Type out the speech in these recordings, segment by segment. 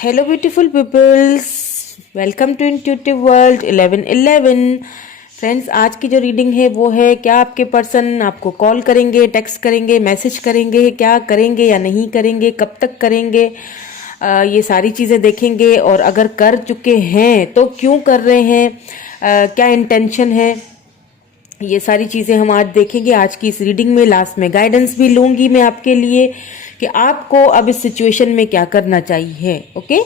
Hello beautiful peoples, welcome to intuitive world 1111। Friends, आज की जो रीडिंग है वो है क्या आपके पर्सन आपको कॉल करेंगे, टेक्स्ट करेंगे, मैसेज करेंगे, क्या करेंगे या नहीं करेंगे, कब तक करेंगे, ये सारी चीज़ें देखेंगे। और अगर कर चुके हैं तो क्यों कर रहे हैं, क्या इंटेंशन है, ये सारी चीज़ें हम आज देखेंगे आज की इस रीडिंग में। लास्ट में गाइडेंस भी लूंगी मैं आपके लिए कि आपको अब इस सिचुएशन में क्या करना चाहिए। ओके,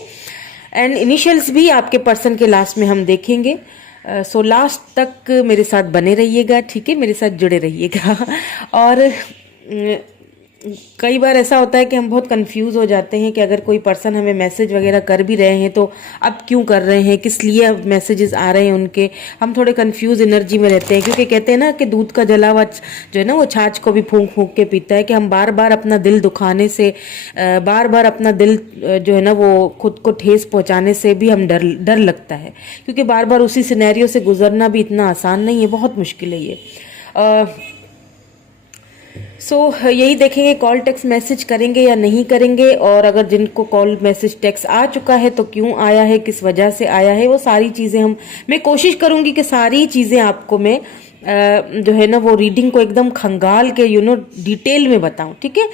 एंड इनिशियल्स भी आपके पर्सन के लास्ट में हम देखेंगे। सो लास्ट तक मेरे साथ बने रहिएगा, ठीक है, मेरे साथ जुड़े रहिएगा। और कई बार ऐसा होता है कि हम बहुत कंफ्यूज हो जाते हैं कि अगर कोई पर्सन हमें मैसेज वगैरह कर भी रहे हैं तो अब क्यों कर रहे हैं, किस लिए अब मैसेजेस आ रहे हैं उनके। हम थोड़े कंफ्यूज एनर्जी में रहते हैं, क्योंकि कहते हैं ना कि दूध का जला हुआ जो है ना वो छाछ को भी फूंक फूंक के पीता है। कि हम बार बार अपना दिल दुखाने से, बार बार अपना दिल जो है ना वो खुद को ठेस पहुंचाने से भी हम डर लगता है, क्योंकि बार बार उसी सिनेरियो से गुजरना भी इतना आसान नहीं है, बहुत मुश्किल है ये। यही देखेंगे कॉल टेक्स्ट मैसेज करेंगे या नहीं करेंगे, और अगर जिनको कॉल मैसेज टेक्स्ट आ चुका है तो क्यों आया है, किस वजह से आया है, वो सारी चीज़ें मैं कोशिश करूंगी कि सारी चीज़ें आपको मैं जो है ना वो रीडिंग को एकदम खंगाल के डिटेल में बताऊं, ठीक है।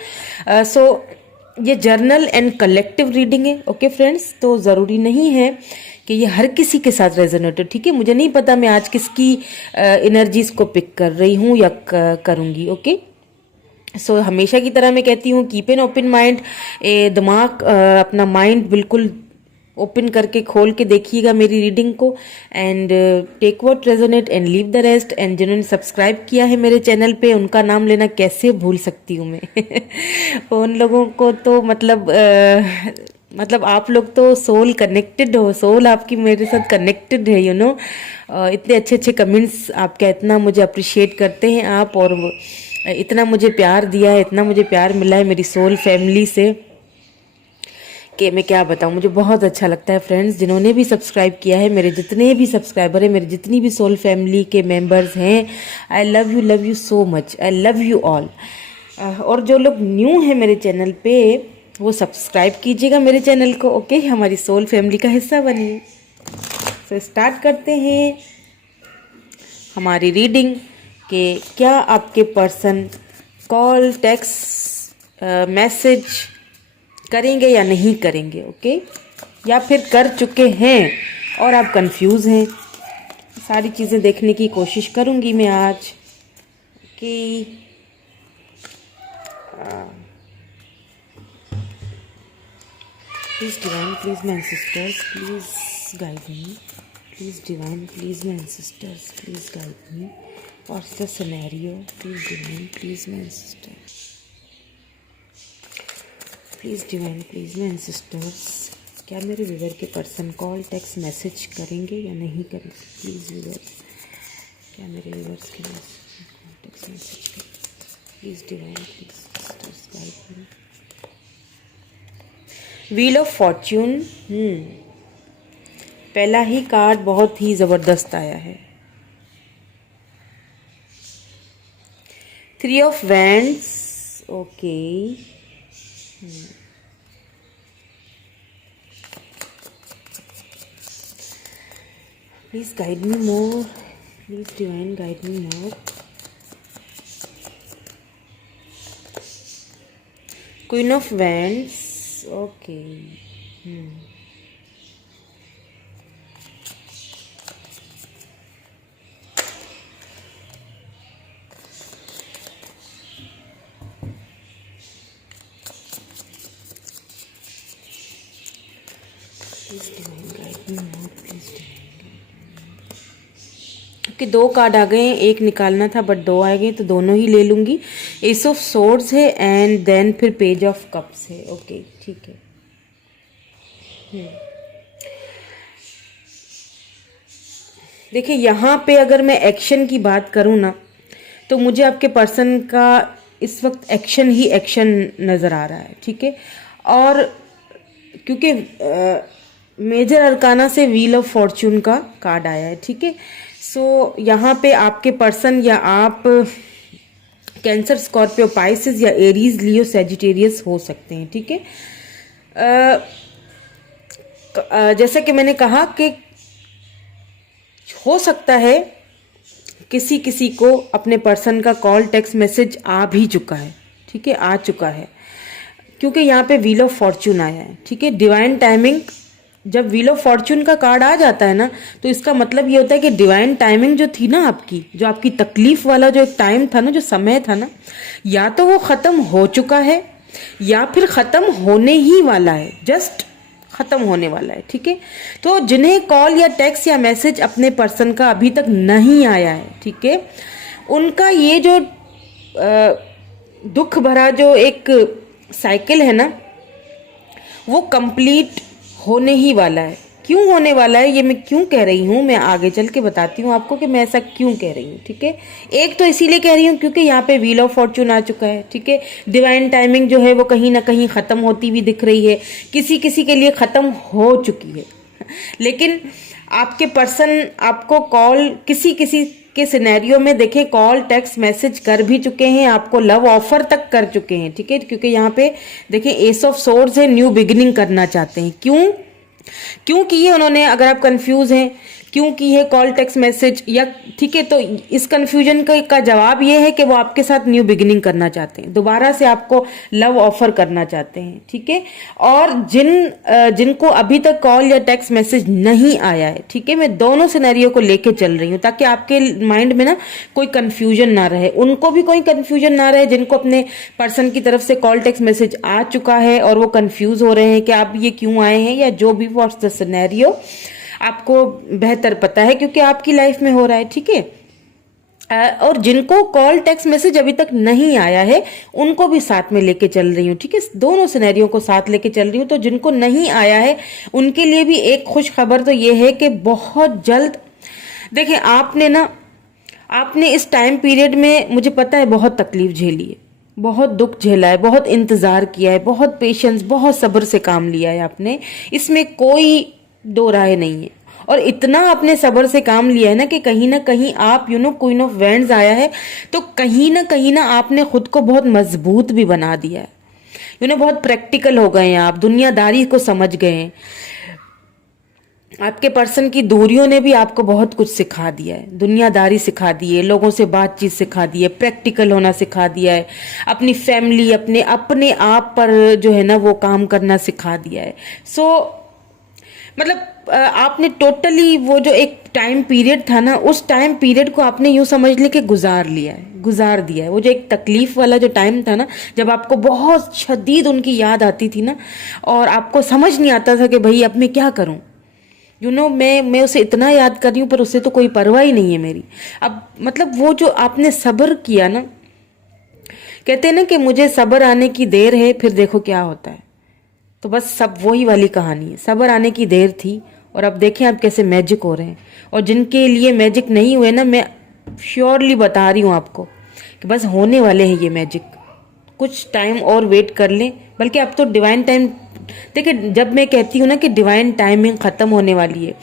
ये जर्नल एंड कलेक्टिव रीडिंग है, ओके फ्रेंड्स। तो ज़रूरी नहीं है कि ये हर किसी के साथ रेजोनेट हो, ठीक है। मुझे नहीं पता मैं आज किसकी एनर्जीज को पिक कर रही हूँ या करूँगी, ओके। हमेशा की तरह मैं कहती हूँ कीप एन ओपन माइंड, दिमाग अपना माइंड बिल्कुल ओपन करके खोल के देखिएगा मेरी रीडिंग को, and take what resonate and leave the rest. And जिन्होंने सब्सक्राइब किया है मेरे चैनल पे उनका नाम लेना कैसे भूल सकती हूँ मैं। उन लोगों को तो मतलब आप लोग तो सोल कनेक्टेड हो, सोल आपकी मेरे साथ कनेक्टेड है, इतने अच्छे अच्छे कमेंट्स आपका, इतना मुझे अप्रिशिएट करते हैं आप, और इतना मुझे प्यार दिया है, इतना मुझे प्यार मिला है मेरी सोल फैमिली से कि मैं क्या बताऊं। मुझे बहुत अच्छा लगता है फ्रेंड्स, जिन्होंने भी सब्सक्राइब किया है, मेरे जितने भी सब्सक्राइबर हैं, मेरी जितनी भी सोल फैमिली के मेंबर्स हैं, I love you so much, I love you all. और जो लोग न्यू हैं मेरे चैनल पे वो सब्सक्राइब कीजिएगा मेरे चैनल को, ओके, हमारी सोल फैमिली का हिस्सा बनिए। स्टार्ट करते हैं हमारी रीडिंग कि क्या आपके पर्सन कॉल टेक्स्ट मैसेज करेंगे या नहीं करेंगे, ओके, या फिर कर चुके हैं और आप कंफ्यूज हैं। सारी चीज़ें देखने की कोशिश करूंगी मैं आज कि please divine, please my sister's, please guide me, please divine, please my sister's, please guide me. What's the scenario? Please divine, please my sister. Please divine, please my sisters. क्या मेरे व्यूवर के पर्सन कॉल टेक्स्ट मैसेज करेंगे या नहीं करेंगे? Please viewers, क्या मेरे viewers के कॉल टेक्स्ट मैसेज करेंगे? Please divine, please sisters guide me. Wheel of Fortune, पहला ही कार्ड बहुत ही ज़बरदस्त आया है। 3 of Wands, okay. Please guide me more. Please divine guide me more. Queen of Wands, okay. कि 2 कार्ड आ गए हैं, एक निकालना था बट 2 आ गए तो दोनों ही ले लूंगी। एस ऑफ सोर्ड्स है एंड देन फिर पेज ऑफ कप्स है, ओके, ठीक है। देखिए यहाँ पे अगर मैं एक्शन की बात करूँ ना तो मुझे आपके पर्सन का इस वक्त एक्शन ही एक्शन नज़र आ रहा है, ठीक है। और क्योंकि मेजर अरकाना से व्हील ऑफ फॉर्च्यून का कार्ड आया है, ठीक है। यहाँ पे आपके पर्सन या आप कैंसर, स्कॉर्पियो, पाइसेस या एरीज, लियो, सेजिटेरियस हो सकते हैं, ठीक है। जैसे कि मैंने कहा कि हो सकता है किसी किसी को अपने पर्सन का कॉल टेक्स्ट मैसेज आ भी चुका है, ठीक है, आ चुका है, क्योंकि यहाँ पे व्हील ऑफ फॉर्चून आया है, ठीक है। डिवाइन टाइमिंग, जब व्हील ऑफ फॉर्चून का कार्ड आ जाता है ना, तो इसका मतलब ये होता है कि डिवाइन टाइमिंग जो थी ना आपकी, जो आपकी तकलीफ वाला जो एक टाइम था ना, जो समय था ना, या तो वो खत्म हो चुका है या फिर खत्म होने ही वाला है, जस्ट खत्म होने वाला है, ठीक है। तो जिन्हें कॉल या टेक्स्ट या मैसेज अपने पर्सन का अभी तक नहीं आया है, ठीक है, उनका ये जो दुख भरा जो एक साइकिल है ना, वो कंप्लीट होने ही वाला है। क्यों होने वाला है, ये मैं क्यों कह रही हूँ, मैं आगे चल के बताती हूँ आपको कि मैं ऐसा क्यों कह रही हूँ, ठीक है। एक तो इसीलिए कह रही हूँ क्योंकि यहाँ पे व्हील ऑफ फॉर्चून आ चुका है, ठीक है। डिवाइन टाइमिंग जो है वो कहीं ना कहीं ख़त्म होती हुई दिख रही है, किसी किसी के लिए ख़त्म हो चुकी है, लेकिन आपके पर्सन आपको कॉल किसी किसी के सिनेरियो में देखें कॉल टेक्स्ट मैसेज कर भी चुके हैं, आपको लव ऑफर तक कर चुके हैं, ठीक है। क्योंकि यहाँ पे देखें एस ऑफ सोर्ड्स है, न्यू बिगिनिंग करना चाहते हैं। क्यों किए उन्होंने, अगर आप कंफ्यूज हैं क्यों की है कॉल टेक्स्ट मैसेज, या ठीक है, तो इस कंफ्यूजन का जवाब ये है कि वो आपके साथ न्यू बिगिनिंग करना चाहते हैं, दोबारा से आपको लव ऑफर करना चाहते हैं, ठीक है। और जिनको अभी तक कॉल या टेक्स्ट मैसेज नहीं आया है, ठीक है, मैं दोनों सिनेरियो को लेके चल रही हूँ ताकि आपके माइंड में ना कोई कंफ्यूजन ना रहे, उनको भी कोई कंफ्यूजन ना रहे जिनको अपने पर्सन की तरफ से कॉल टेक्स्ट मैसेज आ चुका है और वो कंफ्यूज हो रहे हैं कि आप ये क्यों आए हैं, या जो भी वॉट्स द सिनेरियो आपको बेहतर पता है क्योंकि आपकी लाइफ में हो रहा है, ठीक है। और जिनको कॉल टेक्स्ट मैसेज अभी तक नहीं आया है उनको भी साथ में लेके चल रही हूँ, ठीक है, दोनों सिनेरियो को साथ लेके चल रही हूँ। तो जिनको नहीं आया है उनके लिए भी एक खुश खबर तो ये है कि बहुत जल्द, देखें आपने इस टाइम पीरियड में, मुझे पता है, बहुत तकलीफ झेली है, बहुत दुख झेला है, बहुत इंतजार किया है, बहुत पेशेंस, बहुत सब्र से काम लिया है आपने, इसमें कोई दो राय नहीं है। और इतना आपने सब्र से काम लिया है ना कि कहीं ना कहीं आप क्वीन ऑफ वैंड्स आया है, तो कहीं ना आपने खुद को बहुत मजबूत भी बना दिया है, बहुत प्रैक्टिकल हो गए हैं आप, दुनियादारी को समझ गए हैं। आपके पर्सन की दूरियों ने भी आपको बहुत कुछ सिखा दिया है, दुनियादारी सिखा दी है, लोगों से बातचीत सिखा दी है, प्रैक्टिकल होना सिखा दिया है, अपनी फैमिली अपने आप पर जो है ना वो काम करना सिखा दिया है। मतलब आपने टोटली वो जो एक टाइम पीरियड था ना, उस टाइम पीरियड को आपने यूं समझ ले कि गुजार दिया है। वो जो एक तकलीफ वाला जो टाइम था ना, जब आपको बहुत शदीद उनकी याद आती थी ना और आपको समझ नहीं आता था कि भाई अब मैं क्या करूं, मैं उसे इतना याद कर रही हूं पर उससे तो कोई परवाह ही नहीं है मेरी। अब मतलब वो जो आपने सब्र किया ना, कहते हैं ना कि मुझे सब्र आने की देर है फिर देखो क्या होता है, तो बस सब वही वाली कहानी है। सब्र आने की देर थी और अब देखें अब कैसे मैजिक हो रहे हैं। और जिनके लिए मैजिक नहीं हुए ना, मैं श्योरली बता रही हूँ आपको कि बस होने वाले हैं ये मैजिक, कुछ टाइम और वेट कर लें। बल्कि अब तो डिवाइन टाइम, देखिए जब मैं कहती हूँ ना कि डिवाइन टाइमिंग खत्म होने वाली है,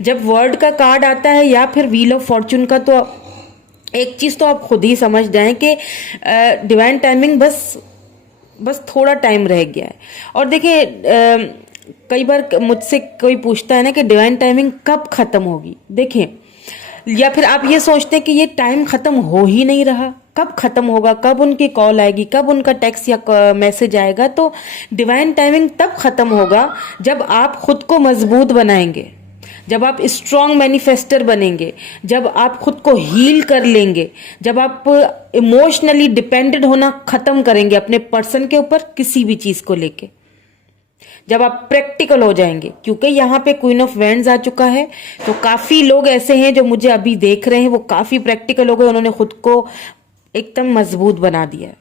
जब वर्ड का कार्ड आता है या फिर व्हील ऑफ फॉर्चून का, तो एक चीज़ तो आप खुद ही समझ जाएं कि डिवाइन टाइमिंग बस थोड़ा टाइम रह गया है। और देखिए कई बार मुझसे कोई पूछता है ना कि डिवाइन टाइमिंग कब खत्म होगी, देखें, या फिर आप ये सोचते हैं कि ये टाइम खत्म हो ही नहीं रहा, कब खत्म होगा, कब उनकी कॉल आएगी, कब उनका टेक्स्ट या मैसेज आएगा। तो डिवाइन टाइमिंग तब खत्म होगा जब आप खुद को मजबूत बनाएंगे, जब आप स्ट्रॉन्ग मैनिफेस्टर बनेंगे, जब आप खुद को हील कर लेंगे, जब आप इमोशनली डिपेंडेंट होना खत्म करेंगे अपने पर्सन के ऊपर किसी भी चीज को लेके, जब आप प्रैक्टिकल हो जाएंगे। क्योंकि यहाँ पे क्वीन ऑफ वैंड्स आ चुका है, तो काफी लोग ऐसे हैं जो मुझे अभी देख रहे हैं, वो काफी प्रैक्टिकल हो गए, उन्होंने खुद को एकदम मजबूत बना दिया है।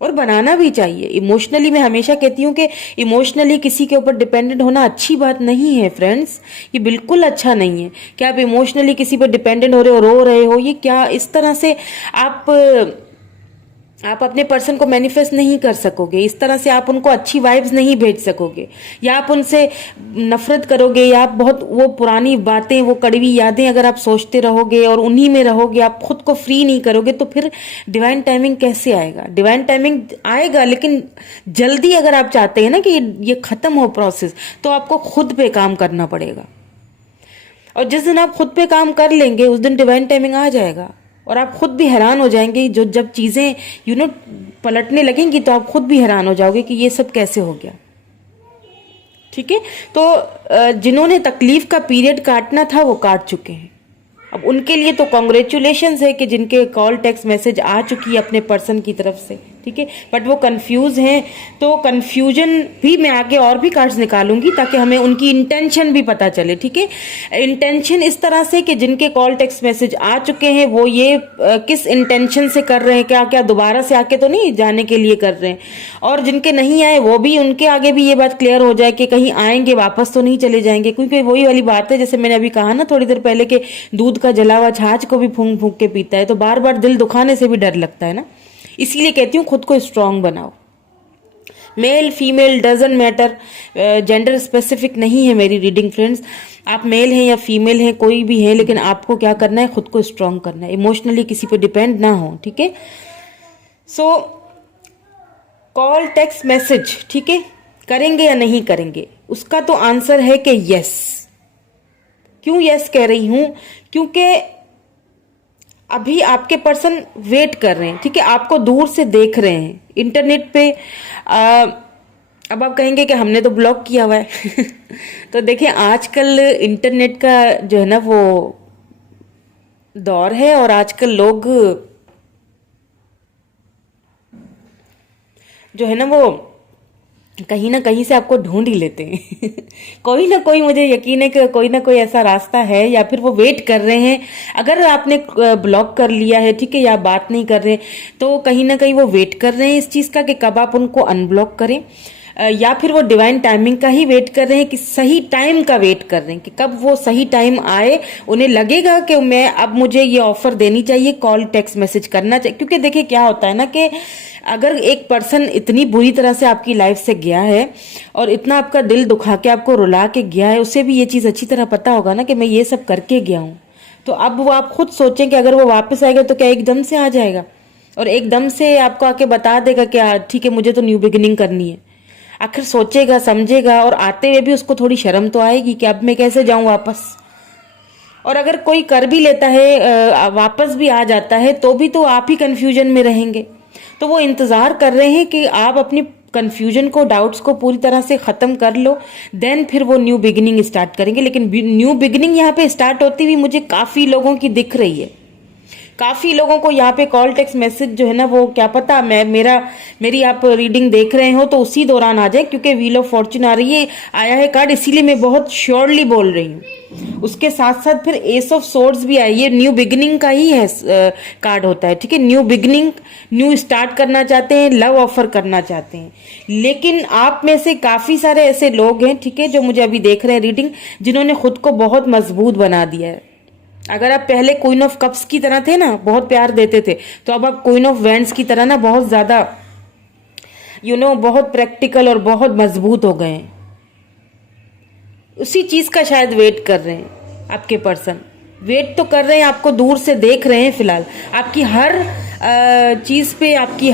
और बनाना भी चाहिए। इमोशनली मैं हमेशा कहती हूँ कि इमोशनली किसी के ऊपर डिपेंडेंट होना अच्छी बात नहीं है फ्रेंड्स, ये बिल्कुल अच्छा नहीं है कि आप इमोशनली किसी पर डिपेंडेंट हो रहे हो, रो रहे हो, ये क्या, इस तरह से आप आप अपने पर्सन को मैनिफेस्ट नहीं कर सकोगे, इस तरह से आप उनको अच्छी वाइब्स नहीं भेज सकोगे, या आप उनसे नफरत करोगे, या आप बहुत वो पुरानी बातें, वो कड़वी यादें अगर आप सोचते रहोगे और उन्हीं में रहोगे, आप खुद को फ्री नहीं करोगे, तो फिर डिवाइन टाइमिंग कैसे आएगा? डिवाइन टाइमिंग आएगा, लेकिन जल्दी अगर आप चाहते हैं ना कि ये खत्म हो प्रोसेस, तो आपको खुद पे काम करना पड़ेगा। और जिस दिन आप खुद पे काम कर लेंगे उस दिन डिवाइन टाइमिंग आ जाएगा, और आप खुद भी हैरान हो जाएंगे। जो जब चीजें पलटने लगेंगी तो आप खुद भी हैरान हो जाओगे कि ये सब कैसे हो गया। ठीक है, तो जिन्होंने तकलीफ का पीरियड काटना था वो काट चुके हैं। अब उनके लिए तो कॉन्ग्रेचुलेशंस है कि जिनके कॉल टेक्स्ट मैसेज आ चुकी है अपने पर्सन की तरफ से। ठीक है, बट वो कंफ्यूज हैं, तो कंफ्यूजन भी मैं आगे और भी कार्ड्स निकालूंगी ताकि हमें उनकी इंटेंशन भी पता चले। ठीक है, इंटेंशन इस तरह से कि जिनके कॉल टेक्स्ट मैसेज आ चुके हैं वो ये किस इंटेंशन से कर रहे हैं, क्या क्या दोबारा से आके तो नहीं जाने के लिए कर रहे हैं, और जिनके नहीं आए वो भी, उनके आगे भी ये बात क्लियर हो जाए कि कहीं आएंगे वापस तो नहीं चले जाएंगे। क्योंकि वही वाली बात है, जैसे मैंने अभी कहा ना थोड़ी देर पहले, कि दूध का जला हुआ छाछ को भी फूंक फूंक के पीता है, तो बार बार दिल दुखाने से भी डर लगता है ना। इसीलिए कहती हूँ खुद को स्ट्रांग बनाओ। Male female doesn't matter, gender specific नहीं है मेरी रीडिंग फ्रेंड्स। आप मेल हैं या फीमेल हैं, कोई भी है, लेकिन आपको क्या करना है, खुद को स्ट्रांग करना है, इमोशनली किसी पे डिपेंड ना हो। ठीक है, सो कॉल टेक्स्ट मैसेज, ठीक है, करेंगे या नहीं करेंगे, उसका तो आंसर है कि यस। क्यों यस कह रही हूं? क्योंकि अभी आपके पर्सन वेट कर रहे हैं। ठीक है, आपको दूर से देख रहे हैं इंटरनेट पे। अब आप कहेंगे कि हमने तो ब्लॉक किया हुआ है तो देखिए, आजकल इंटरनेट का जो है ना वो दौर है, और आजकल लोग जो है ना वो कहीं ना कहीं से आपको ढूंढ ही लेते हैं कोई ना कोई, मुझे यकीन है कि कोई ना कोई ऐसा रास्ता है, या फिर वो वेट कर रहे हैं। अगर आपने ब्लॉक कर लिया है, ठीक है, या बात नहीं कर रहे, तो कहीं ना कहीं वो वेट कर रहे हैं इस चीज का कि कब आप उनको अनब्लॉक करें, या फिर वो डिवाइन टाइमिंग का ही वेट कर रहे हैं, कि सही टाइम का वेट कर रहे हैं कि कब वो सही टाइम आए। उन्हें लगेगा कि मैं अब मुझे ये ऑफर देनी चाहिए, कॉल टेक्स्ट मैसेज करना चाहिए। क्योंकि देखिए क्या होता है ना कि अगर एक पर्सन इतनी बुरी तरह से आपकी लाइफ से गया है और इतना आपका दिल दुखा के आपको रुला के गया है, उसे भी ये चीज अच्छी तरह पता होगा ना कि मैं ये सब करके गया हूं। तो अब वो आप खुद सोचें कि अगर वो वापस आएगा तो क्या एकदम से आ जाएगा और एकदम से आपको आके बता देगा कि ठीक है मुझे तो न्यू बिगिनिंग करनी है। आखिर सोचेगा समझेगा, और आते हुए भी उसको थोड़ी शर्म तो आएगी कि अब मैं कैसे जाऊं वापस। और अगर कोई कर भी लेता है, वापस भी आ जाता है, तो भी तो आप ही कंफ्यूजन में रहेंगे। तो वो इंतजार कर रहे हैं कि आप अपनी कंफ्यूजन को, डाउट्स को पूरी तरह से खत्म कर लो, देन फिर वो न्यू बिगिनिंग स्टार्ट करेंगे। लेकिन न्यू बिगिनिंग यहाँ पे स्टार्ट होती हुई मुझे काफी लोगों की दिख रही है। काफी लोगों को यहाँ पे कॉल टेक्स्ट मैसेज जो है ना वो, क्या पता मेरी आप रीडिंग देख रहे हो तो उसी दौरान आ जाए, क्योंकि व्हील ऑफ फॉर्च्यून आ रही है, आया है कार्ड, इसीलिए मैं बहुत श्योरली बोल रही हूँ। उसके साथ साथ फिर एस ऑफ सोर्ड्स भी आई है, न्यू बिगिनिंग का ही है कार्ड होता है। ठीक है, न्यू बिगिनिंग, न्यू स्टार्ट करना चाहते हैं, लव ऑफर करना चाहते हैं। लेकिन आप में से काफी सारे ऐसे लोग हैं, ठीक है, जो मुझे अभी देख रहे हैं रीडिंग, जिन्होंने खुद को बहुत मजबूत बना दिया है। अगर आप पहले क्वीन ऑफ कप्स की तरह थे ना, बहुत प्यार देते थे, तो अब आप क्वीन ऑफ वैंड्स की तरह ना बहुत ज्यादा बहुत प्रैक्टिकल और बहुत मजबूत हो गए हैं। उसी चीज का शायद वेट कर रहे हैं आपके पर्सन। वेट तो कर रहे हैं, आपको दूर से देख रहे हैं फिलहाल। आपकी हर चीज पे, आपकी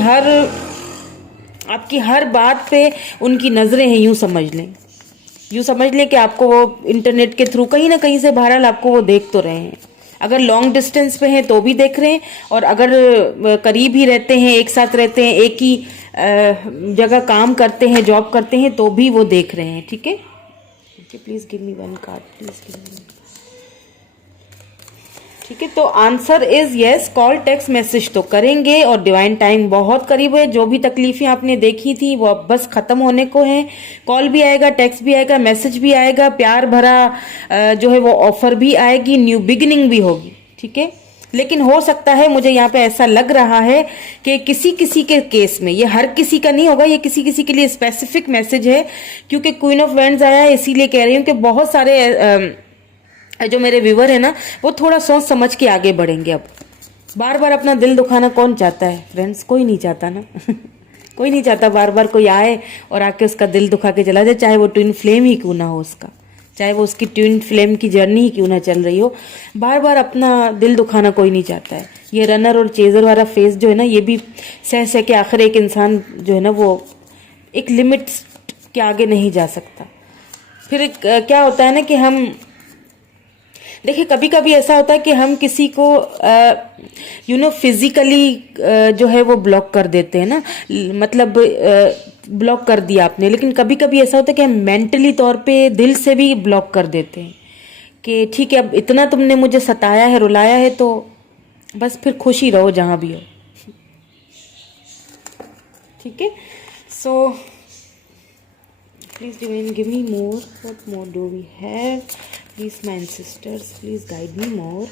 हर बात पे उनकी नजरें हैं, यूं समझ लें कि आपको वो इंटरनेट के थ्रू कहीं ना कहीं से बहरहाल आपको वो देख तो रहे हैं। अगर लॉन्ग डिस्टेंस पे हैं तो भी देख रहे हैं, और अगर करीब ही रहते हैं, एक साथ रहते हैं, एक ही जगह काम करते हैं, जॉब करते हैं, तो भी वो देख रहे हैं। ठीक है, please give me one card, please give मी। ठीक है, तो answer is yes, call text message तो करेंगे, और डिवाइन टाइम बहुत करीब है। जो भी तकलीफें आपने देखी थी वो अब बस खत्म होने को है। कॉल भी आएगा, टेक्स्ट भी आएगा, मैसेज भी आएगा, प्यार भरा जो है वो ऑफर भी आएगी, न्यू बिगिनिंग भी होगी। ठीक है, लेकिन हो सकता है, मुझे यहाँ पे ऐसा लग रहा है कि किसी किसी के केस में, ये हर किसी का नहीं होगा, ये किसी किसी के लिए स्पेसिफिक मैसेज है। क्योंकि क्वीन ऑफ वैंड्स आया है, इसीलिए कह रही हूँ कि बहुत सारे जो मेरे व्यूवर है ना, वो थोड़ा सोच समझ के आगे बढ़ेंगे अब। बार बार अपना दिल दुखाना कौन चाहता है फ्रेंड्स? कोई नहीं चाहता ना। कोई नहीं चाहता बार बार कोई आए और आके उसका दिल दुखा के चला जाए, चाहे वो ट्विन फ्लेम ही क्यों ना हो उसका, चाहे वो उसकी ट्विन फ्लेम की जर्नी ही क्यों ना चल रही हो। बार बार अपना दिल दुखाना कोई नहीं चाहता है। ये रनर और चेजर वाला फेस जो है ना, ये भी सह सह के आखिर एक इंसान जो है ना वो एक लिमिट के आगे नहीं जा सकता। फिर क्या होता है ना कि हम देखिए, कभी कभी ऐसा होता है कि हम किसी को फिजिकली जो है वो ब्लॉक कर देते हैं ना, मतलब ब्लॉक कर दिया आपने, लेकिन कभी कभी ऐसा होता है कि हम मेंटली तौर पे दिल से भी ब्लॉक कर देते हैं कि ठीक है, अब इतना तुमने मुझे सताया है, रुलाया है, तो बस फिर खुश ही रहो जहाँ भी हो। ठीक है, सो please divine give me more, what more do we have? Please my ancestors, please guide me more,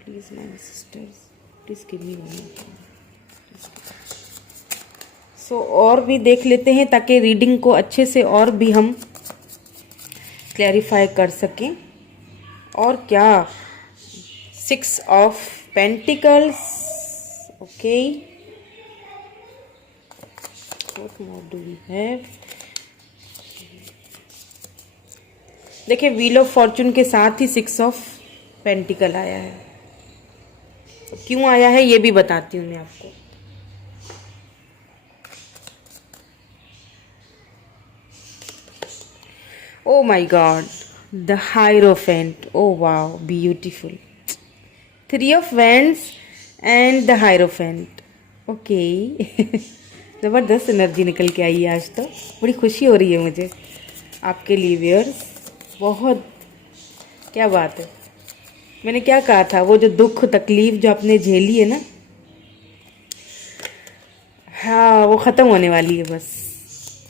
please my ancestors, please give me one more. So और भी देख लेते हैं ताकि रीडिंग को अच्छे से और भी हम क्लैरिफाई कर सकें। और क्या, 6 of Pentacles, okay, what more do we have? देखिए, व्हील ऑफ फॉर्चून के साथ ही 6 ऑफ पेंटिकल आया है। क्यों आया है ये भी बताती हूँ मैं आपको। Oh my God, the hierophant, oh wow beautiful. 3 of wands and the hierophant, okay. जबरदस्त एनर्जी निकल के आई है आज तो, बड़ी खुशी हो रही है मुझे आपके लिए व्यूअर्स, बहुत। क्या बात है, मैंने क्या कहा था, वो जो दुख तकलीफ जो आपने झेली है ना, हाँ वो ख़त्म होने वाली है बस।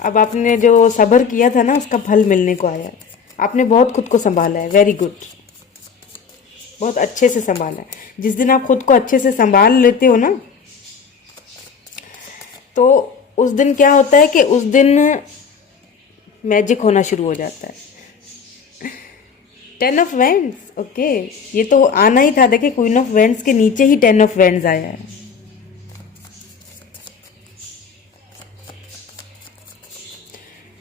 अब आपने जो सब्र किया था ना, उसका फल मिलने को आया। आपने बहुत खुद को संभाला है, वेरी गुड, बहुत अच्छे से संभाला है। जिस दिन आप खुद को अच्छे से संभाल लेते हो ना, तो उस दिन क्या होता है कि उस दिन मैजिक होना शुरू हो जाता है। 10 ऑफ वैंड्स, ओके, ये तो आना ही था। देखिए, क्वीन ऑफ वैंड्स के नीचे ही 10 ऑफ वैंड्स आया है।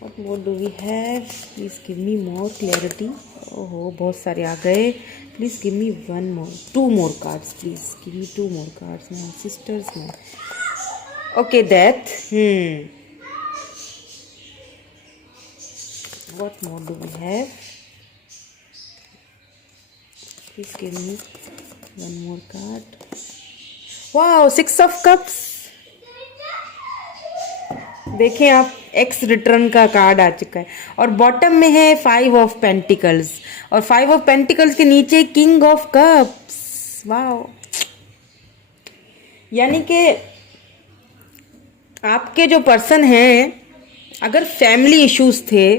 What more do we have? Please give me more clarity. ओहो, बहुत सारे आ गए। Please give me 1 more, 2 more cards. Please give me 2 more cards. My sisters, my. Okay, that. What more do we have? Please give me 1 more card. Wow, 6 of Cups. देखें आप, x return का card आ चुका है और bottom में है 5 of pentacles, और 5 of pentacles के नीचे किंग ऑफ कप्स। वाओ, यानी कि आपके जो पर्सन हैं, अगर फैमिली इश्यूज थे,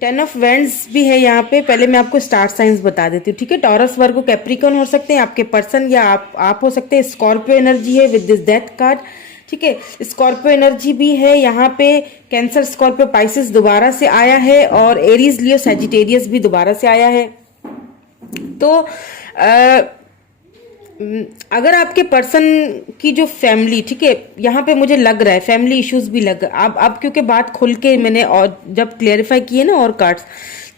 10 ऑफ वैंड्स भी है यहाँ पे। पहले मैं आपको स्टार साइंस बता देती हूँ, ठीक है। टॉरस, वर्गो, कैप्रिकॉर्न हो सकते हैं आपके पर्सन, या आप हो सकते हैं। स्कॉर्पियो एनर्जी है विद दिस डेथ कार्ड, ठीक है। स्कॉर्पियो एनर्जी भी है यहाँ पे। कैंसर, स्कॉर्पियो, पाइसिस दोबारा से आया है, और एरीज, लियो, सैजिटेरियस भी दोबारा से आया है। तो अगर आपके पर्सन की जो फैमिली, ठीक है, यहाँ पे मुझे लग रहा है फैमिली इश्यूज भी लग, अब क्योंकि बात खुल के मैंने और जब क्लेरिफाई किए ना और कार्ड्स,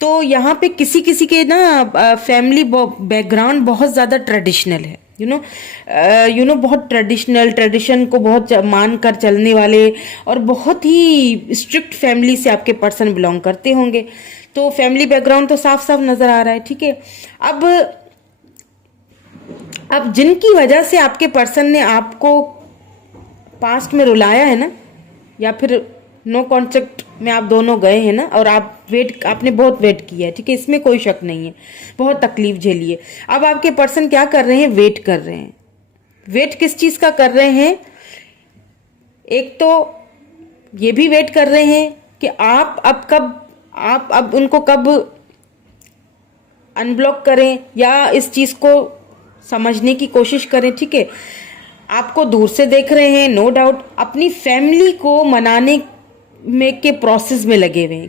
तो यहाँ पे किसी किसी के ना फैमिली बैकग्राउंड बहुत ज़्यादा ट्रेडिशनल है, यू नो बहुत ट्रेडिशन को बहुत मान कर चलने वाले, और बहुत ही स्ट्रिक्ट फैमिली से आपके पर्सन बिलोंग करते होंगे। तो फैमिली बैकग्राउंड तो साफ साफ नज़र आ रहा है, ठीक है। अब जिनकी वजह से आपके पर्सन ने आपको पास्ट में रुलाया है ना, या फिर नो कॉन्ट्रैक्ट में आप दोनों गए हैं ना, और आपने बहुत वेट किया है, ठीक है, इसमें कोई शक नहीं है, बहुत तकलीफ झेली है। अब आपके पर्सन क्या कर रहे हैं, वेट कर रहे हैं। वेट किस चीज का कर रहे हैं? एक तो ये भी वेट कर रहे हैं कि आप अब उनको कब अनब्लॉक करें, या इस चीज को समझने की कोशिश करें, ठीक है। आपको दूर से देख रहे हैं, नो डाउट, अपनी फैमिली को मनाने में के प्रोसेस में लगे हुए हैं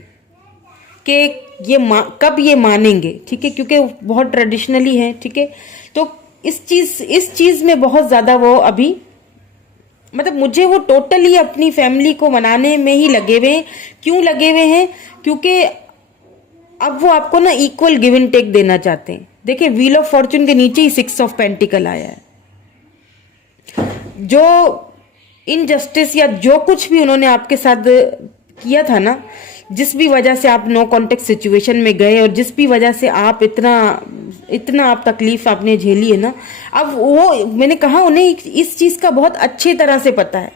कि कब ये मानेंगे, ठीक है, क्योंकि बहुत ट्रेडिशनली है, ठीक है। तो इस चीज में बहुत ज्यादा वो अभी, मतलब मुझे वो टोटली अपनी फैमिली को मनाने में ही लगे हुए हैं। क्यों लगे हुए हैं? क्योंकि अब वो आपको ना इक्वल गिव एंड टेक देना चाहते हैं। देखिए, व्हील ऑफ फॉर्चून के नीचे ही 6 ऑफ पेंटिकल आया है। जो इनजस्टिस या जो कुछ भी उन्होंने आपके साथ किया था ना, जिस भी वजह से आप नो कॉन्टेक्ट सिचुएशन में गए और जिस भी वजह से आप इतना आप तकलीफ आपने झेली है ना, अब वो, मैंने कहा, उन्हें इस चीज का बहुत अच्छी तरह से पता है।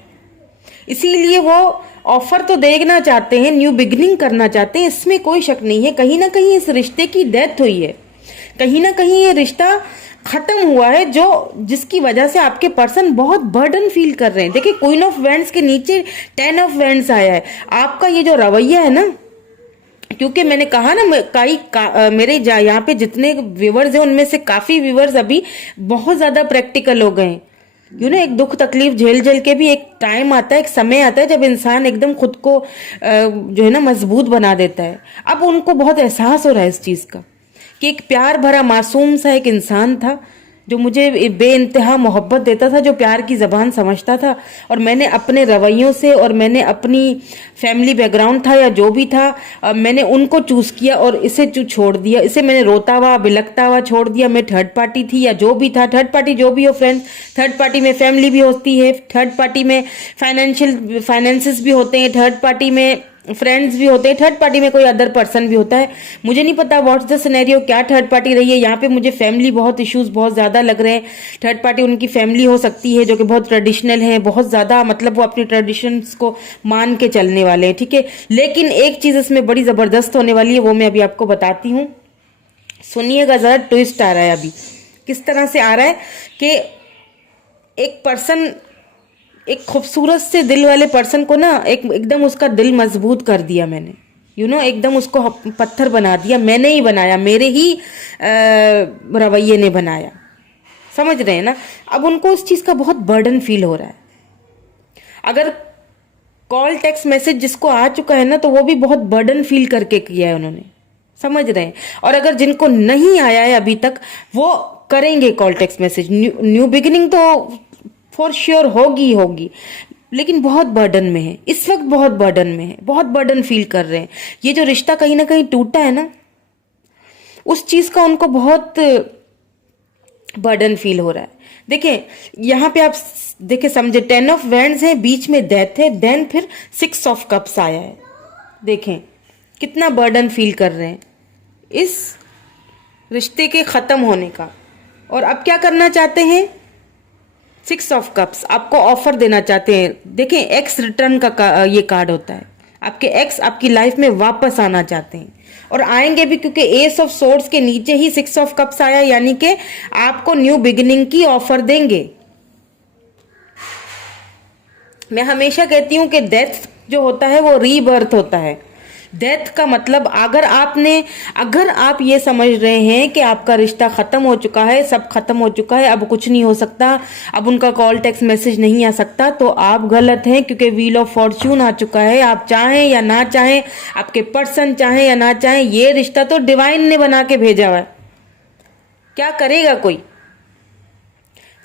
इसीलिए वो ऑफर तो देखना चाहते हैं, न्यू बिगिनिंग करना चाहते हैं, इसमें कोई शक नहीं है। कहीं ना कहीं इस रिश्ते की डेथ हुई है, कहीं ना कहीं ये रिश्ता खत्म हुआ है, जिसकी वजह से आपके पर्सन बहुत बर्डन फील कर रहे हैं। देखिए, क्वीन ऑफ वैंड्स के नीचे 10 ऑफ वैंड्स आया है। आपका ये जो रवैया है ना, क्योंकि मैंने कहा ना, मेरे यहाँ पे जितने व्यूवर्स हैं उनमें से काफी व्यूवर्स अभी बहुत ज्यादा प्रैक्टिकल हो गए हैं। एक दुख तकलीफ झेल के भी एक टाइम आता है, एक समय आता है जब इंसान एकदम खुद को जो है ना मजबूत बना देता है। अब उनको बहुत एहसास हो रहा है इस चीज का कि एक प्यार भरा मासूम सा एक इंसान था जो मुझे बेइंतहा मोहब्बत देता था, जो प्यार की जबान समझता था, और मैंने अपने रवैयों से और मैंने अपनी फैमिली बैकग्राउंड था या जो भी था, मैंने उनको चूज किया और इसे छोड़ दिया। इसे मैंने रोता हुआ बिलकता हुआ छोड़ दिया। मैं थर्ड पार्टी थी या जो भी था, थर्ड पार्टी जो भी हो फ्रेंड्स, थर्ड पार्टी में फैमिली भी होती है, थर्ड पार्टी में फाइनेंसेस भी होते हैं, थर्ड पार्टी में फ्रेंड्स भी होते हैं, थर्ड पार्टी में कोई अदर पर्सन भी होता है। मुझे नहीं पता व्हाट्स द सिनेरियो, क्या थर्ड पार्टी रही है। यहाँ पे मुझे फैमिली बहुत इश्यूज बहुत ज्यादा लग रहे हैं। थर्ड पार्टी उनकी फैमिली हो सकती है जो कि बहुत ट्रेडिशनल है, बहुत ज्यादा, मतलब वो अपनी ट्रेडिशंस को मान के चलने वाले हैं, ठीक है। लेकिन एक चीज इसमें बड़ी जबरदस्त होने वाली है, वो मैं अभी आपको बताती हूँ। सुनिएगा जरा, ट्विस्ट आ रहा है अभी। किस तरह से आ रहा है कि एक पर्सन, एक खूबसूरत से दिल वाले पर्सन को ना एकदम उसका दिल मजबूत कर दिया मैंने, एकदम उसको पत्थर बना दिया। मैंने ही बनाया, मेरे ही रवैये ने बनाया, समझ रहे हैं ना। अब उनको उस चीज का बहुत बर्डन फील हो रहा है। अगर कॉल टेक्स्ट मैसेज जिसको आ चुका है ना, तो वो भी बहुत बर्डन फील करके किया है उन्होंने, समझ रहे हैं। और अगर जिनको नहीं आया है अभी तक, वो करेंगे call text message. New beginning तो फॉर श्योर होगी, लेकिन बहुत बर्डन में है इस वक्त, बहुत बर्डन में है, बहुत बर्डन फील कर रहे हैं। ये जो रिश्ता कहीं ना कहीं टूटा है ना, उस चीज का उनको बहुत बर्डन फील हो रहा है। देखिए, यहाँ पे आप देखिए, समझे, 10 ऑफ वैंड्स है, बीच में डेथ है, देन फिर 6 ऑफ कप्स आया है। देखें कितना बर्डन फील कर रहे हैं इस रिश्ते के खत्म होने का। और अब क्या करना चाहते हैं? 6 ऑफ कप्स आपको ऑफर देना चाहते हैं। देखें, एक्स रिटर्न का ये कार्ड होता है। आपके एक्स आपकी लाइफ में वापस आना चाहते हैं और आएंगे भी, क्योंकि एस ऑफ सोर्ड्स के नीचे ही 6 ऑफ कप्स आया, यानी कि आपको न्यू बिगिनिंग की ऑफर देंगे। मैं हमेशा कहती हूं कि डेथ जो होता है वो रीबर्थ होता है। डेथ का मतलब, अगर आप ये समझ रहे हैं कि आपका रिश्ता खत्म हो चुका है, सब खत्म हो चुका है, अब कुछ नहीं हो सकता, अब उनका कॉल टेक्स्ट मैसेज नहीं आ सकता, तो आप गलत हैं। क्योंकि व्हील ऑफ फॉर्च्यून आ चुका है। आप चाहें या ना चाहें, आपके पर्सन चाहें या ना चाहें, ये रिश्ता तो डिवाइन ने बना के भेजा हुआ है। क्या करेगा कोई?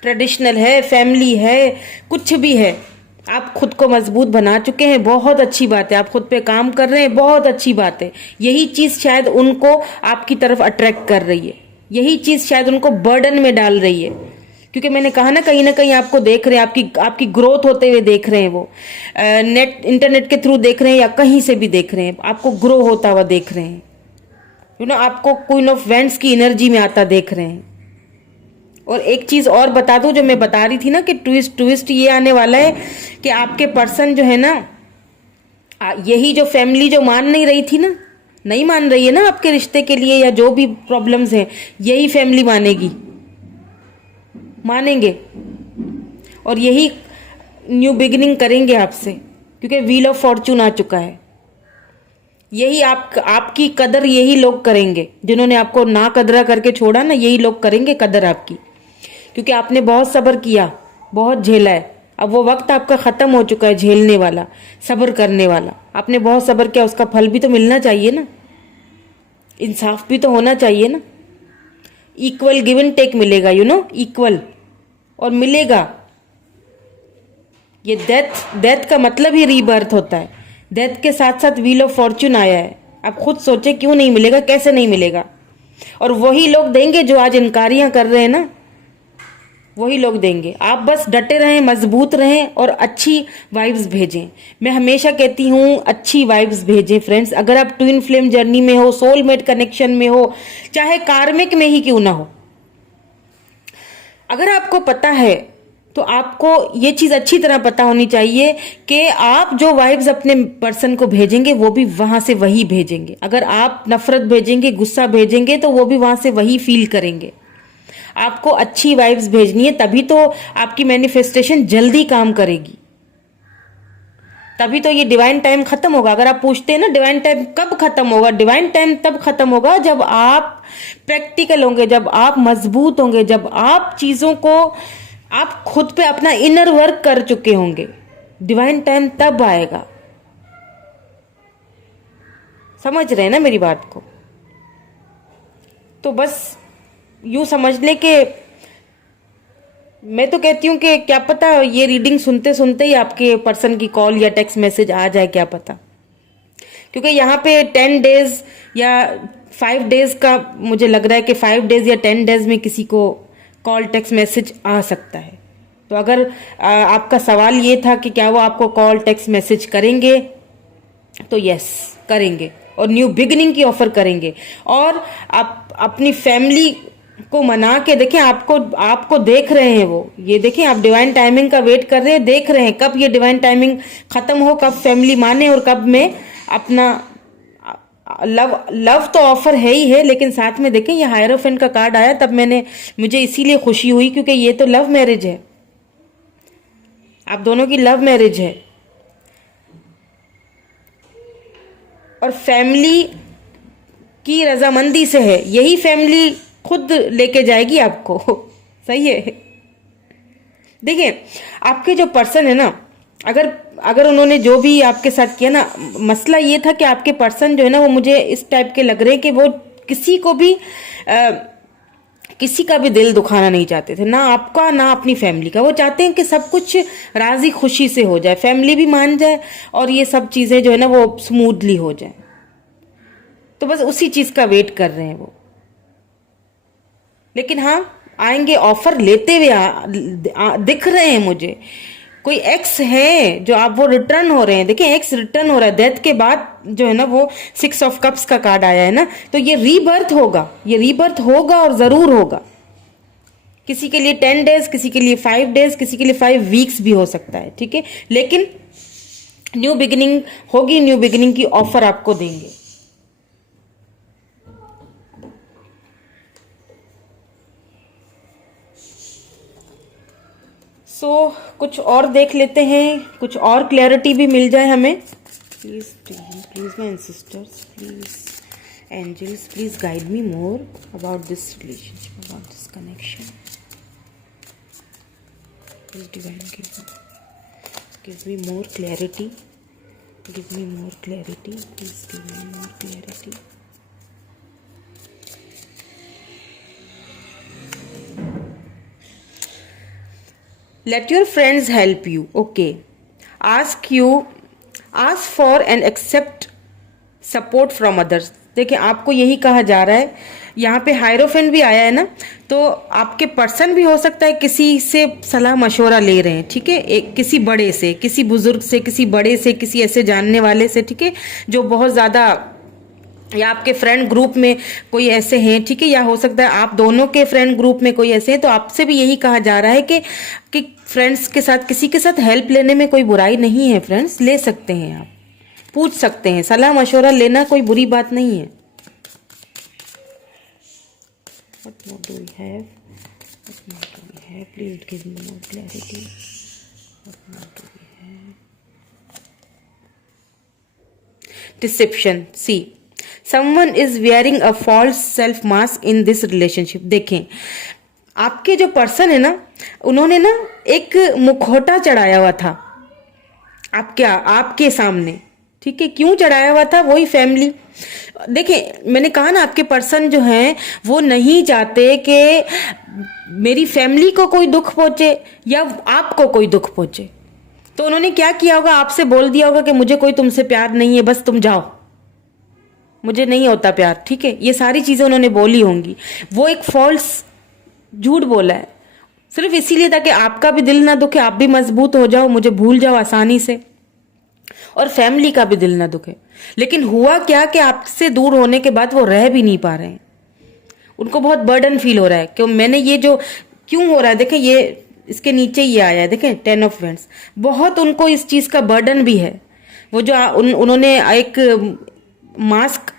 ट्रेडिशनल है, फैमिली है, कुछ भी है, आप खुद को मजबूत बना चुके हैं, बहुत अच्छी बात है। आप खुद पे काम कर रहे हैं, बहुत अच्छी बात है। यही चीज शायद उनको आपकी तरफ अट्रैक्ट कर रही है, यही चीज शायद उनको बर्डन में डाल रही है। क्योंकि मैंने कहा ना, कहीं ना कहीं आपको देख रहे हैं, आपकी ग्रोथ होते हुए देख रहे हैं। वो इंटरनेट के थ्रू देख रहे हैं या कहीं से भी देख रहे हैं, आपको ग्रो होता हुआ देख रहे हैं। आपको क्वीन ऑफ वैंड्स की एनर्जी में आता देख रहे हैं। और एक चीज और बता दूं, जो मैं बता रही थी ना कि ट्विस्ट ये आने वाला है कि आपके पर्सन जो है ना, यही जो फैमिली जो मान नहीं रही थी ना, नहीं मान रही है ना आपके रिश्ते के लिए, या जो भी प्रॉब्लम्स हैं, यही फैमिली मानेंगे और यही न्यू बिगिनिंग करेंगे आपसे। क्योंकि व्हील ऑफ फॉर्चून आ चुका है। यही आपकी कदर यही लोग करेंगे, जिन्होंने आपको ना कदरा करके छोड़ा ना, यही लोग करेंगे कदर आपकी। क्योंकि आपने बहुत सब्र किया, बहुत झेला है। अब वो वक्त आपका खत्म हो चुका है, झेलने वाला, सब्र करने वाला। आपने बहुत सब्र किया, उसका फल भी तो मिलना चाहिए ना। इंसाफ भी तो होना चाहिए ना, इक्वल गिव एंड टेक मिलेगा, इक्वल, और मिलेगा। ये डेथ का मतलब ही रीबर्थ होता है। डेथ के साथ साथ व्हील ऑफ फॉर्च्यून आया है। आप खुद सोचे क्यों नहीं मिलेगा, कैसे नहीं मिलेगा? और वही लोग देंगे जो आज इनकारियां कर रहे हैं ना, वही लोग देंगे। आप बस डटे रहें, मजबूत रहें और अच्छी वाइब्स भेजें। मैं हमेशा कहती हूँ अच्छी वाइब्स भेजें फ्रेंड्स। अगर आप ट्विन फ्लेम जर्नी में हो, सोलमेट कनेक्शन में हो, चाहे कार्मिक में ही क्यों ना हो, अगर आपको पता है तो आपको ये चीज अच्छी तरह पता होनी चाहिए कि आप जो वाइब्स अपने पर्सन को भेजेंगे वो भी वहां से वही भेजेंगे। अगर आप नफरत भेजेंगे, गुस्सा भेजेंगे, तो वो भी वहां से वही फील करेंगे। आपको अच्छी वाइब्स भेजनी है, तभी तो आपकी मैनिफेस्टेशन जल्दी काम करेगी, तभी तो ये डिवाइन टाइम खत्म होगा। अगर आप पूछते हैं ना डिवाइन टाइम कब खत्म होगा, डिवाइन टाइम तब खत्म होगा जब आप प्रैक्टिकल होंगे, जब आप मजबूत होंगे, जब आप चीजों को, आप खुद पे अपना इनर वर्क कर चुके होंगे। डिवाइन टाइम तब आएगा। समझ रहे हैं ना मेरी बात को? तो बस यूं समझ ले कि मैं तो कहती हूँ कि क्या पता ये रीडिंग सुनते सुनते ही आपके पर्सन की कॉल या टेक्स्ट मैसेज आ जाए, क्या पता। क्योंकि यहाँ पे 10 डेज या 5 डेज का मुझे लग रहा है कि 5 डेज या 10 डेज में किसी को कॉल टेक्स्ट मैसेज आ सकता है। तो अगर आपका सवाल ये था कि क्या वो आपको कॉल टेक्स्ट मैसेज करेंगे, तो यस करेंगे, और न्यू बिगिनिंग की ऑफर करेंगे। और आप अपनी फैमिली को मना के देखें, आपको देख रहे हैं वो, ये देखें आप डिवाइन टाइमिंग का वेट कर रहे हैं, देख रहे हैं कब ये डिवाइन टाइमिंग खत्म हो, कब फैमिली माने और कब मैं अपना लव तो ऑफर है ही है, लेकिन साथ में देखें ये हायरोफेंट का कार्ड आया, तब मुझे इसीलिए खुशी हुई क्योंकि ये तो लव मैरिज है, आप दोनों की लव मैरिज है। और फैमिली की रजामंदी से है, यही फैमिली खुद लेके जाएगी आपको। सही है। देखिए आपके जो पर्सन है ना, अगर उन्होंने जो भी आपके साथ किया ना, मसला ये था कि आपके पर्सन जो है ना वो मुझे इस टाइप के लग रहे हैं कि वो किसी को भी किसी का भी दिल दुखाना नहीं चाहते थे, ना आपका ना अपनी फैमिली का। वो चाहते हैं कि सब कुछ राजी खुशी से हो जाए, फैमिली भी मान जाए और ये सब चीजें जो है ना वो स्मूथली हो जाए। तो बस उसी चीज का वेट कर रहे हैं वो। लेकिन हाँ आएंगे, ऑफर लेते हुए दिख रहे हैं मुझे। कोई एक्स है जो आप वो रिटर्न हो रहे हैं, देखिए एक्स रिटर्न हो रहा है। डेथ के बाद जो है ना वो 6 ऑफ कप्स का कार्ड आया है ना, तो ये रीबर्थ होगा, ये रीबर्थ होगा और जरूर होगा। किसी के लिए 10 डेज, किसी के लिए 5 डेज, किसी के लिए 5 वीक्स भी हो सकता है, ठीक है। लेकिन न्यू बिगिनिंग होगी, न्यू बिगिनिंग की ऑफर आपको देंगे। कुछ और देख लेते हैं, कुछ और क्लैरिटी भी मिल जाए हमें। Please my sisters, please angels, please guide me more about this relationship, about this connection. Please divine give me more clarity, give me more clarity, please give me more clarity. Let your friends help you. Okay. Ask for and accept support from others. देखिए आपको यही कहा जा रहा है। यहाँ पे hierophant भी आया है ना, तो आपके पर्सन भी हो सकता है किसी से सलाह मशवरा ले रहे हैं, ठीक है। एक किसी बड़े से, किसी बुजुर्ग से, किसी बड़े से, किसी ऐसे जानने वाले से, ठीक है, जो बहुत ज़्यादा, या आपके फ्रेंड ग्रुप में कोई ऐसे हैं, ठीक है, या हो सकता है आप दोनों के फ्रेंड ग्रुप में कोई ऐसे हैं। तो आपसे भी यही कहा जा रहा है कि फ्रेंड्स के साथ, किसी के साथ हेल्प लेने में कोई बुराई नहीं है फ्रेंड्स, ले सकते हैं, आप पूछ सकते हैं, सलाह मशवरा लेना कोई बुरी बात नहीं है। What more do we have? What more do we have? Please give me more clarity. What more do we have? Deception. See. Someone is wearing a false self mask in this relationship. देखें आपके जो person है ना, उन्होंने ना एक मुखौटा चढ़ाया हुआ था आपके सामने, ठीक है, क्यों चढ़ाया हुआ था? वही फैमिली। देखिए मैंने कहा ना, आपके पर्सन जो हैं वो नहीं चाहते कि मेरी फैमिली को कोई दुख पहुंचे या आपको कोई दुख पहुंचे। तो उन्होंने क्या किया होगा, आपसे बोल दिया होगा कि मुझे कोई तुमसे प्यार नहीं है, बस तुम जाओ, मुझे नहीं होता प्यार। ठीक है, ये सारी चीजें उन्होंने बोली होंगी। वो एक फॉल्स झूठ बोला है सिर्फ इसीलिए ताकि आपका भी दिल ना दुखे, आप भी मजबूत हो जाओ, मुझे भूल जाओ आसानी से, और फैमिली का भी दिल ना दुखे। लेकिन हुआ क्या कि आपसे दूर होने के बाद वो रह भी नहीं पा रहे हैं, उनको बहुत बर्डन फील हो रहा है कि मैंने ये जो क्यों हो रहा है। देखें ये इसके नीचे ये आया है, देखें 10 ऑफ वेंट्स। बहुत उनको इस चीज का बर्डन भी है। वो जो उन्होंने एक मास्क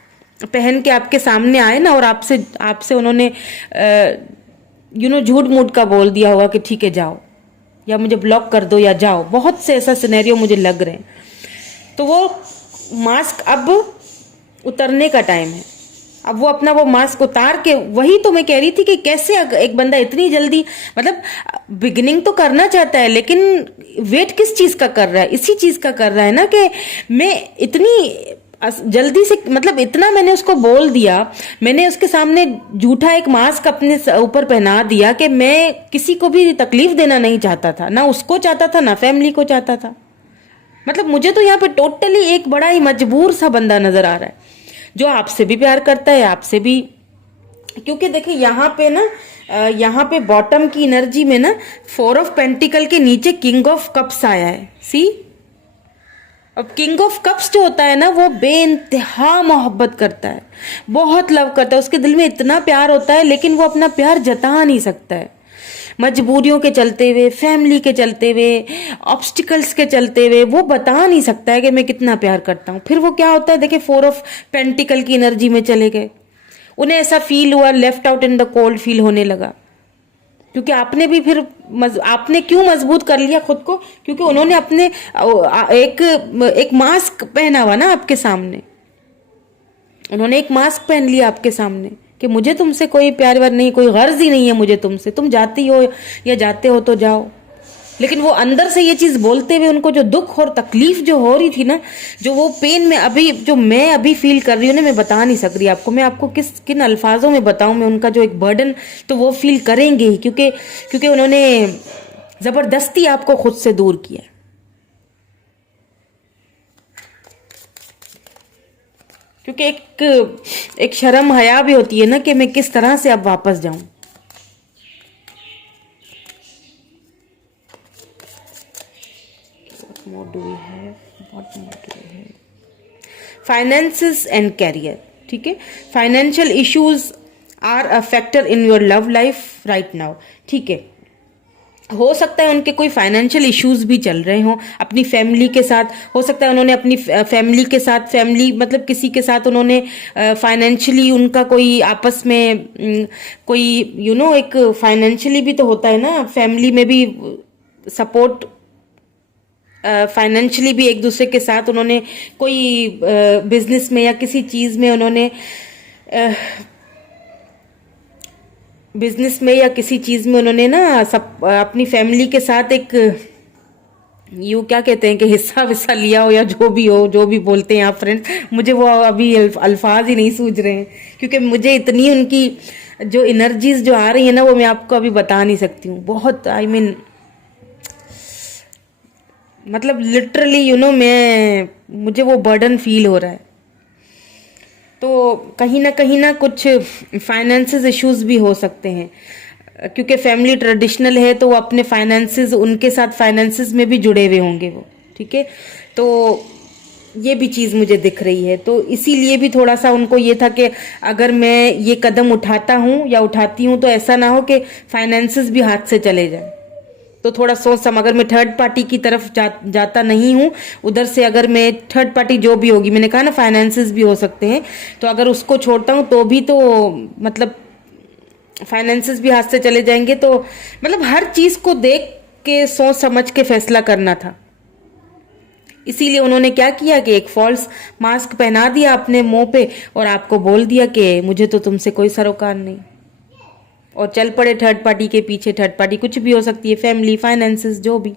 पहन के आपके सामने आए ना, और आपसे आपसे उन्होंने झूठ मूठ का बोल दिया होगा कि ठीक है जाओ, या मुझे ब्लॉक कर दो या जाओ। बहुत से ऐसा सिनेरियो मुझे लग रहे हैं। तो वो मास्क अब उतरने का टाइम है। अब वो अपना वो मास्क उतार के, वही तो मैं कह रही थी कि कैसे एक बंदा इतनी जल्दी, मतलब बिगिनिंग तो करना चाहता है लेकिन वेट किस चीज का कर रहा है? इसी चीज का कर रहा है ना कि मैं इतनी जल्दी से, मतलब इतना मैंने उसको बोल दिया, मैंने उसके सामने झूठा एक मास्क अपने ऊपर पहना दिया कि मैं किसी को भी तकलीफ देना नहीं चाहता था, ना उसको चाहता था ना फैमिली को चाहता था। मतलब मुझे तो यहाँ पे टोटली एक बड़ा ही मजबूर सा बंदा नजर आ रहा है, जो आपसे भी प्यार करता है, आपसे भी। क्योंकि देखिए यहाँ पे ना, यहाँ पे बॉटम की एनर्जी में ना 4 ऑफ पेंटिकल के नीचे किंग ऑफ कप्स आया है। सी, अब किंग ऑफ कप्स जो होता है ना, वो बेइंतहा मोहब्बत करता है, बहुत लव करता है, उसके दिल में इतना प्यार होता है, लेकिन वो अपना प्यार जता नहीं सकता है। मजबूरियों के चलते हुए, फैमिली के चलते हुए, ऑब्स्टिकल्स के चलते हुए वो बता नहीं सकता है कि मैं कितना प्यार करता हूँ। फिर वो क्या होता है, देखिए 4 ऑफ पेंटिकल की एनर्जी में चले गए। उन्हें ऐसा फील हुआ, left out in the cold feel होने लगा। क्योंकि आपने भी फिर आपने क्यों मजबूत कर लिया खुद को? क्योंकि उन्होंने अपने एक मास्क पहना हुआ ना आपके सामने, उन्होंने एक मास्क पहन लिया आपके सामने कि मुझे तुमसे कोई प्यार व्यार नहीं, कोई गर्ज ही नहीं है मुझे तुमसे, तुम जाती हो या जाते हो तो जाओ। लेकिन वो अंदर से ये चीज बोलते हुए उनको जो दुख और तकलीफ जो हो रही थी ना, जो वो पेन में अभी, जो मैं अभी फील कर रही हूँ ना, मैं बता नहीं सक रही आपको। मैं आपको किन अल्फाजों में बताऊं मैं उनका जो एक बर्डन, तो वो फील करेंगे ही, क्योंकि उन्होंने जबरदस्ती आपको खुद से दूर किया। क्योंकि एक शर्म हया भी होती है ना कि मैं किस तरह से अब वापस जाऊं। फाइनेंसेस एंड कैरियर, ठीक है। Financial issues are a factor in your love life right now, ठीक है। हो सकता है उनके कोई फाइनेंशियल इश्यूज भी चल रहे हों अपनी फैमिली के साथ। हो सकता है उन्होंने अपनी फैमिली के साथ, फैमिली मतलब किसी के साथ उन्होंने फाइनेंशियली उनका कोई आपस में कोई एक फाइनेंशियली भी तो होता है ना, फैमिली में भी सपोर्ट, फाइनेंशियली भी एक दूसरे के साथ उन्होंने कोई बिजनेस में या किसी चीज में उन्होंने बिजनेस में या किसी चीज में उन्होंने ना सब अपनी फैमिली के साथ एक यू क्या कहते हैं कि हिस्सा विस्सा लिया हो, या जो भी हो, जो भी बोलते हैं आप फ्रेंड्स, मुझे वो अभी अल्फाज ही नहीं सूझ रहे हैं। क्योंकि मुझे इतनी उनकी जो एनर्जीज जो आ रही है ना, वो मैं आपको अभी बता नहीं सकती हूँ। बहुत आई मीन मतलब लिटरली मुझे वो बर्डन फील हो रहा है। तो कहीं ना कुछ फाइनेंसेस इश्यूज भी हो सकते हैं, क्योंकि फैमिली ट्रेडिशनल है तो वो अपने फाइनेंसेस, उनके साथ फाइनेंसेस में भी जुड़े हुए होंगे वो, ठीक है। तो ये भी चीज़ मुझे दिख रही है। तो इसीलिए भी थोड़ा सा उनको ये था कि अगर मैं ये कदम उठाता हूँ या उठाती हूँ तो ऐसा ना हो कि फाइनेंसेस भी हाथ से चले जाए। तो थोड़ा सोच अगर मैं थर्ड पार्टी की तरफ जाता नहीं हूँ, उधर से अगर मैं थर्ड पार्टी जो भी होगी, मैंने कहा ना फाइनेंसेस भी हो सकते हैं, तो अगर उसको छोड़ता हूँ तो भी तो मतलब फाइनेंसेस भी हाथ से चले जाएंगे। तो मतलब हर चीज को देख के सोच समझ के फैसला करना था। इसीलिए उन्होंने क्या किया कि एक फॉल्स मास्क पहना दिया अपने मुंह पे और आपको बोल दिया कि मुझे तो तुमसे कोई सरोकार नहीं, और चल पड़े थर्ड पार्टी के पीछे। थर्ड पार्टी कुछ भी हो सकती है, फैमिली, फाइनेंसेस, जो भी।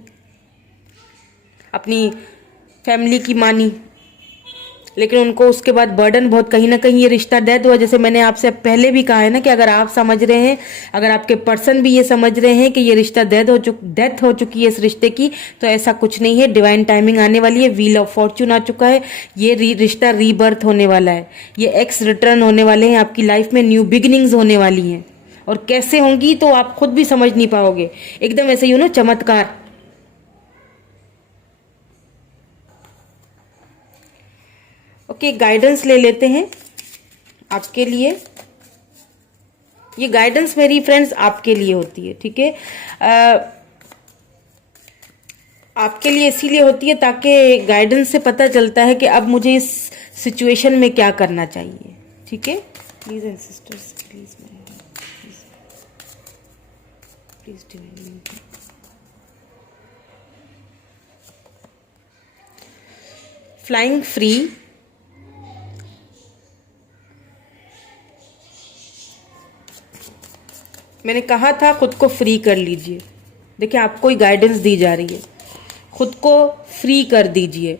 अपनी फैमिली की मानी, लेकिन उनको उसके बाद बर्डन बहुत, कहीं ना कहीं ये रिश्ता डेथ हुआ। जैसे मैंने आपसे पहले भी कहा है ना कि अगर आप समझ रहे हैं, अगर आपके पर्सन भी ये समझ रहे हैं कि ये रिश्ता डेथ हो चुकी है इस रिश्ते की, तो ऐसा कुछ नहीं है। डिवाइन टाइमिंग आने वाली है, व्हील ऑफ फॉर्च्यून आ चुका है, ये रिश्ता रीबर्थ होने वाला है, ये एक्स रिटर्न होने वाले हैं, आपकी लाइफ में न्यू बिगिनिंग्स होने वाली हैं। और कैसे होंगी तो आप खुद भी समझ नहीं पाओगे, एकदम ऐसे ही हो ना, चमत्कार। ओके, गाइडेंस ले लेते हैं आपके लिए। ये गाइडेंस मेरी फ्रेंड्स आपके लिए होती है, ठीक है। आपके लिए इसीलिए होती है ताकि गाइडेंस से पता चलता है कि अब मुझे इस सिचुएशन में क्या करना चाहिए, ठीक है। Please and sisters, please please flying free. मैंने कहा था खुद को फ्री कर लीजिए। देखिए आपको ही गाइडेंस दी जा रही है, खुद को फ्री कर दीजिए,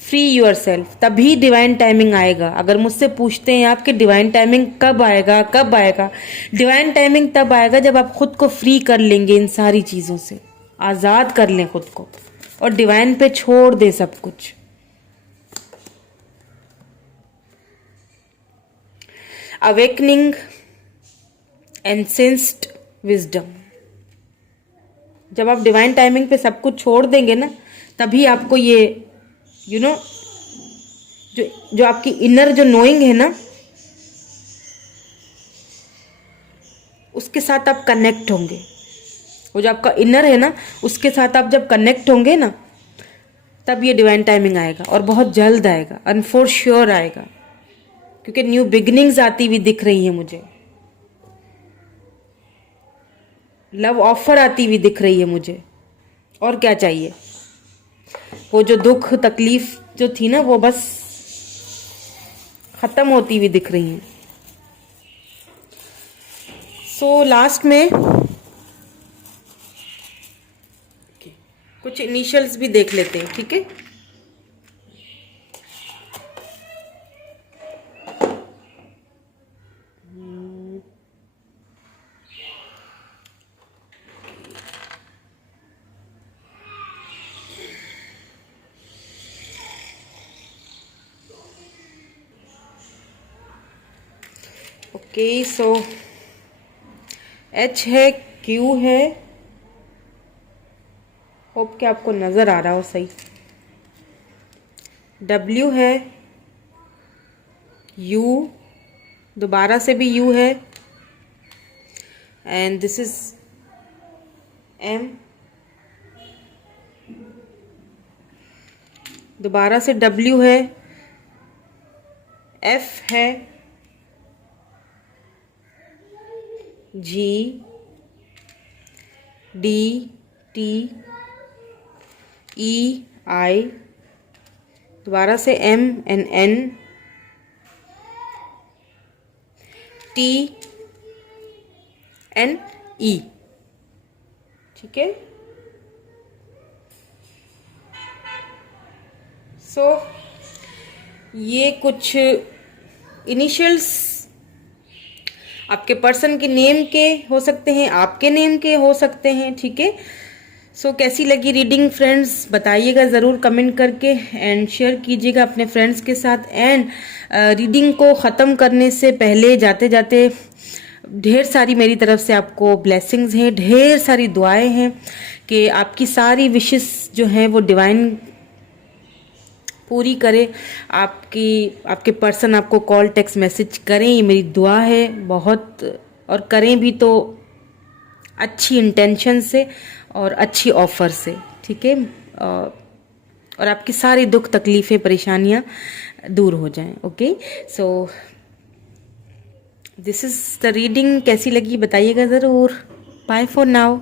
फ्री योर सेल्फ, तभी डिवाइन टाइमिंग आएगा। अगर मुझसे पूछते हैं आप कि डिवाइन टाइमिंग कब आएगा, कब आएगा, डिवाइन टाइमिंग तब आएगा जब आप खुद को फ्री कर लेंगे, इन सारी चीज़ों से आज़ाद कर लें खुद को और डिवाइन पे छोड़ दें सब कुछ। अवेकनिंग एनसेंस्ड विजडम, जब आप डिवाइन टाइमिंग पे सब कुछ छोड़ देंगे ना, तभी आपको ये जो आपकी इनर जो नोइंग है ना, उसके साथ आप कनेक्ट होंगे। वो जो आपका इनर है ना, उसके साथ आप जब कनेक्ट होंगे ना, तब ये डिवाइन टाइमिंग आएगा और बहुत जल्द आएगा, अनफॉर श्योर आएगा, क्योंकि न्यू बिगिनिंग्स आती हुई दिख रही है मुझे, लव ऑफर आती हुई दिख रही है मुझे। और क्या चाहिए? वो जो दुख तकलीफ जो थी ना, वो बस खत्म होती हुई दिख रही है। सो लास्ट में कुछ इनिशियल्स भी देख लेते हैं, ठीक है। ओके, सो एच है, क्यू है, होप कि आपको नज़र आ रहा हो सही, डब्ल्यू है, यू, दोबारा से भी यू है, एंड दिस इज एम, दोबारा से डब्ल्यू है, एफ है, जी, डी, टी, ई, आई, दोबारा से M and N, T and E, ठीक है। सो ये कुछ इनिशियल्स आपके पर्सन के नेम के हो सकते हैं, आपके नेम के हो सकते हैं, ठीक है। सो कैसी लगी रीडिंग फ्रेंड्स, बताइएगा ज़रूर कमेंट करके, एंड शेयर कीजिएगा अपने फ्रेंड्स के साथ। एंड रीडिंग को ख़त्म करने से पहले जाते जाते ढेर सारी मेरी तरफ से आपको ब्लेसिंग्स हैं, ढेर सारी दुआएं हैं कि आपकी सारी विशेस जो हैं वो डिवाइन पूरी करे। आपके पर्सन आपको कॉल टेक्स्ट मैसेज करें, ये मेरी दुआ है बहुत, और करें भी तो अच्छी इंटेंशन से और अच्छी ऑफर से, ठीक है। और आपकी सारी दुख तकलीफ़ें परेशानियां दूर हो जाएं। Okay, so this is the reading. कैसी लगी बताइएगा ज़रूर। Bye for now.